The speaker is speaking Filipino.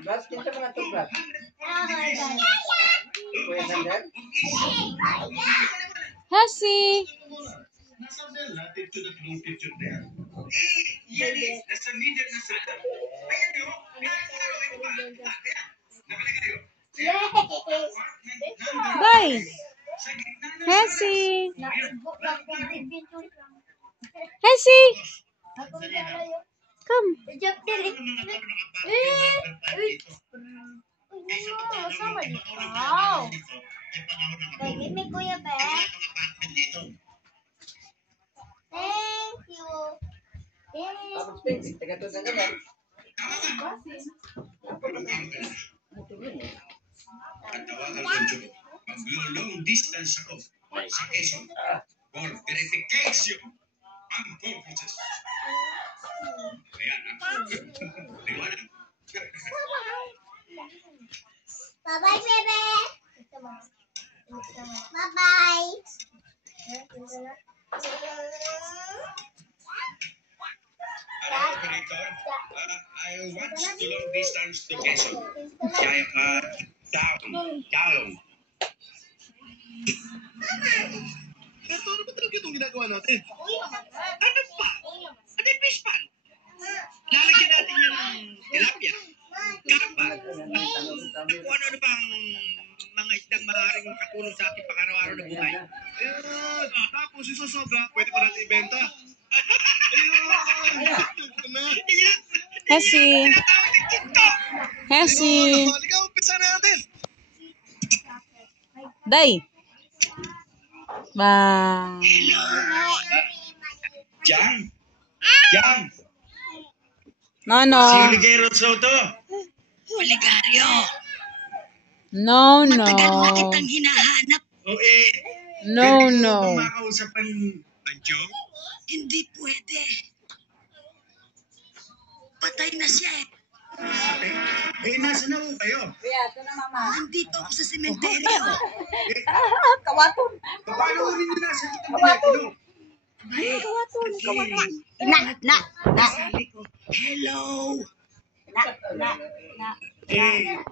Bas, kita mga tugbat. Kuya Sander? Hasi! Bye! Hasi! Hasi! Come! Sama di kau. May kuya ba? Thank you. Tapos pinsin, taga-tugan ka ba? Mag-long distance ako sa Quezon for verification ang purposes. Ayan, liwanag. Bye-bye, bebe. Bye-bye. Operator, I want to long distance to Quezon. Kaya ka down. Pero ano ba talaga itong ginagawa natin? Ano pa? Ano yung fish pan? Lalagyan natin yan ng tilapia, kapa, kung ano bang mga isdang maaaring makatulong sa ating pang-araw-araw na buhay. Ayun, tapos yung sobra, pwede pa natin ibenta. Ayun, Hasi! tinatawag ng ginto. Hasi! Halika, umpisa na natin. Day! Bye! Jang! No. Si Ligero Soto! Oligaryo, No. matagal na kitang hinahanap. O No. makausap ang Anjong? Hindi pwede. Patay na siya eh. Nasa na ho kayo? Nandito ako sa sementeryo. Kawaton! Paano ho ninyo nasa itong telepono? Sabi ko, hello. Jang!